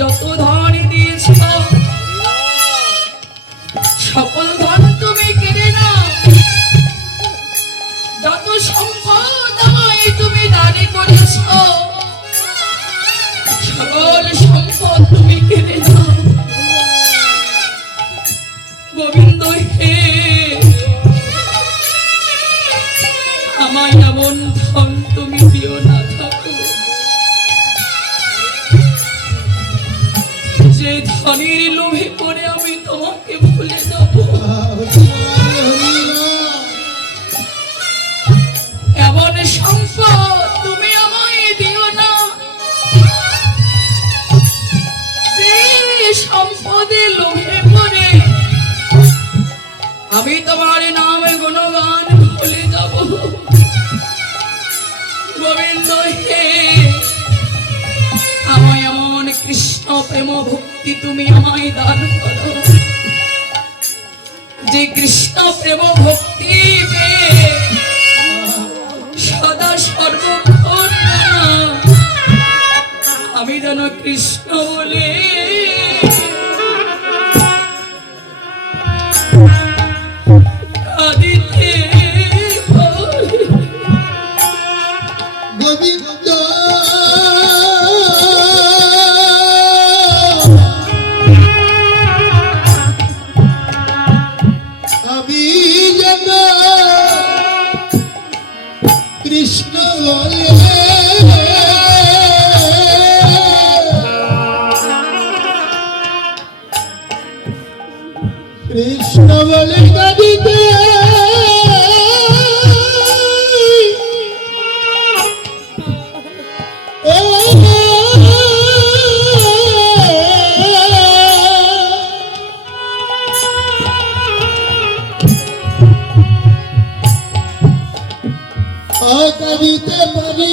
যত ধন ধনের লোভে পড়ে আমি তোমাকে ভুলে যাব। এমন সম্পদ তুমি আমায় দিও না। সম্পদে লোভে পড়ে আমি তোমার নামে গুণগান ভুলে যাব। গোবিন্দ হে কৃষ্ণ প্রেম ভক্তি তুমি আমায় দান করো। যে কৃষ্ণ প্রেম ভক্তি সদা সর্বক্ষণ আমি যেন কৃষ্ণ বলে কৃষ্ণ বলে কাঁদিতে পারি।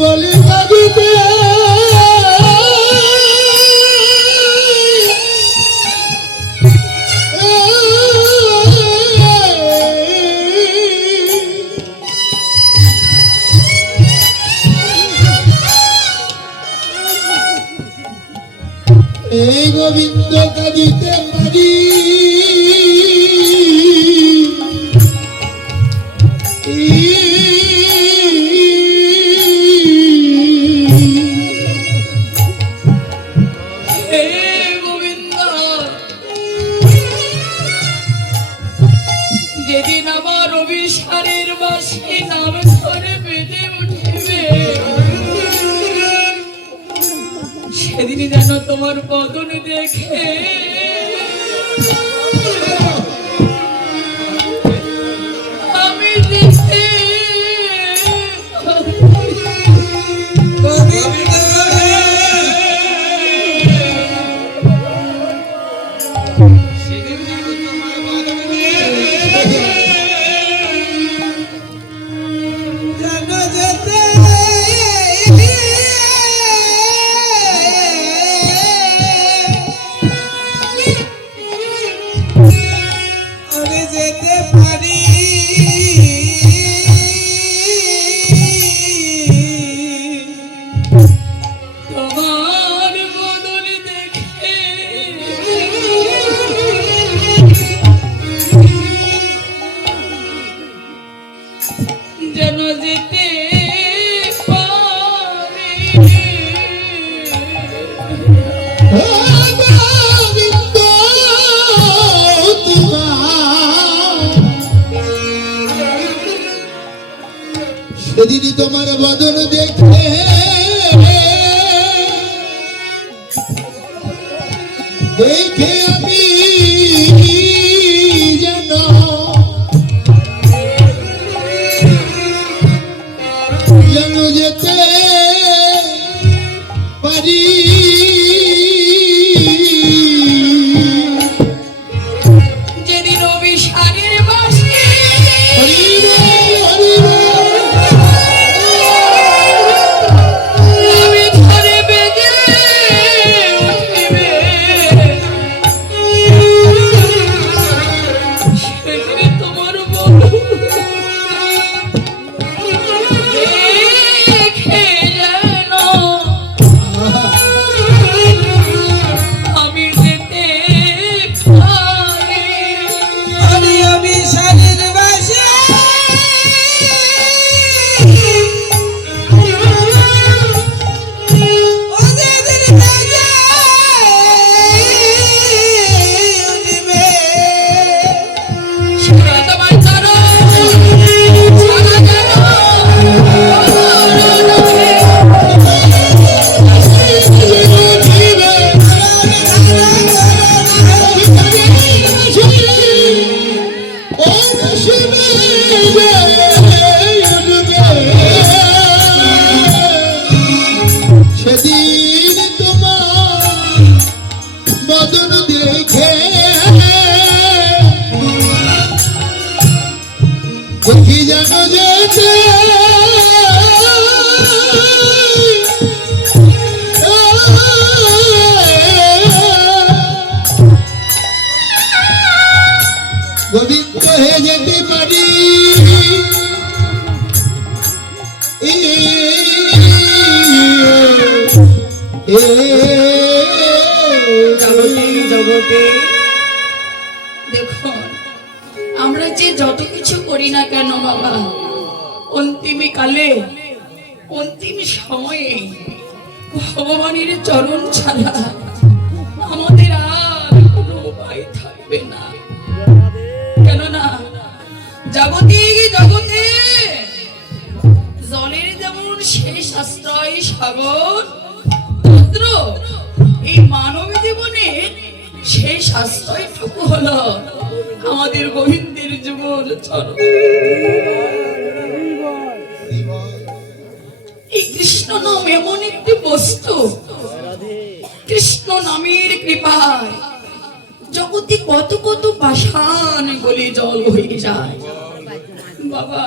বলি ভাবিতে এই গোবিন্দ কাঁদিতে পারি। সেদিনই যেন তোমার বদন দেখে। দেখে আমি দেখি যেন যেতে গোবিন্দ হয়ে যেতে পারি জগতে আমরা যে যত কিছু করি না কেন বাবা? অন্তিমে কালে, অন্তিম সময়ে ভগবানের চরণ ছাড়া আমাদের আর কোনো উপায় থাকবে না। কেননা জাগতিক জগতে জলের যেমন শেষ আশ্রয় সাগর এই মানব জীবনের শেষ আশ্রয়টুকু হলো আমাদের গোবিন্দের চরণ। এই কৃষ্ণ নাম এমন একটি বস্তু, কৃষ্ণ নামের কৃপায় জগতে কত কত পাষাণ গলে জল হয়ে যায়। বাবা,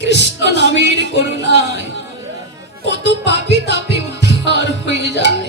কৃষ্ণ নামের করুণায় কত পাপি তাপি উদ্ধার হয়ে যায়।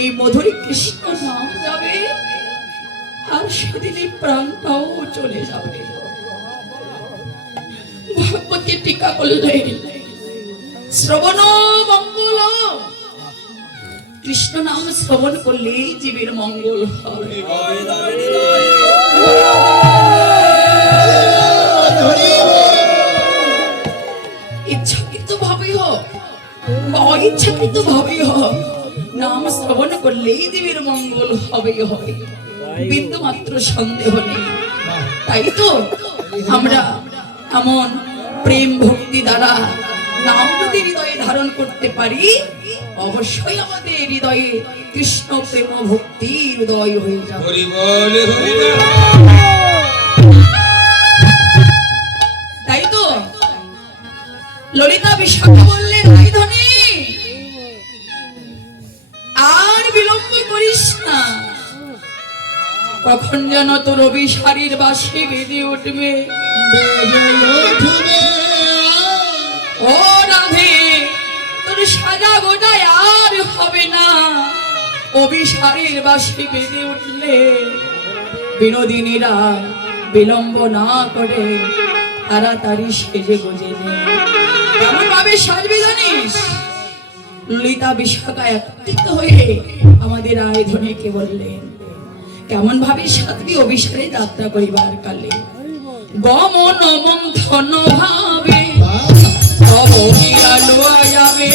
এই মধুর কৃষ্ণ নাম যাবে, আর সেদিনই প্রাণটাও চলে যাবে। ভগবতী টিকা করলেন শ্রবণ মঙ্গল। কৃষ্ণ নাম শ্রবণ করলে জীবের মঙ্গল হরি ইচ্ছাকৃত ভাবে হোক অইচ্ছাকৃত ভাবে হোক নাম শ্রবণ করলেই জীবের মঙ্গল হবে হবে। বিন্দু মাত্র সন্দেহ নেই। তাই তো আমরা এমন প্রেম ভক্তি দ্বারা নাম যদি হৃদয়ে ধারণ করতে পারি অবশ্যই আমাদের হৃদয়ে কৃষ্ণ প্রেম ভক্তি হৃদয় হয়ে যাবে। তাই তো ললিতা বিশাখা বললেন কখন যেন তোর অভিসারীর বাসি বেঁধে উঠবে? ও রাধে, তোর সাজা গোটায় আর হবে না। অভিসারীর বাসে বেঁধে উঠলে বিনোদিনীরা বিলম্ব না করে তাড়াতাড়ি সেজে গুজে কেমন ভাবে সাজবে জানিস? ললিতা বিশাখা একত্রিত হয়ে আমাদের আয়োজনেকে বললেন? কেমন ভাবে সাতটি অভিসারে যাত্রা করিবার কালে? গমন মন্থন ভাবে গমনিয়া লোয়া যাবে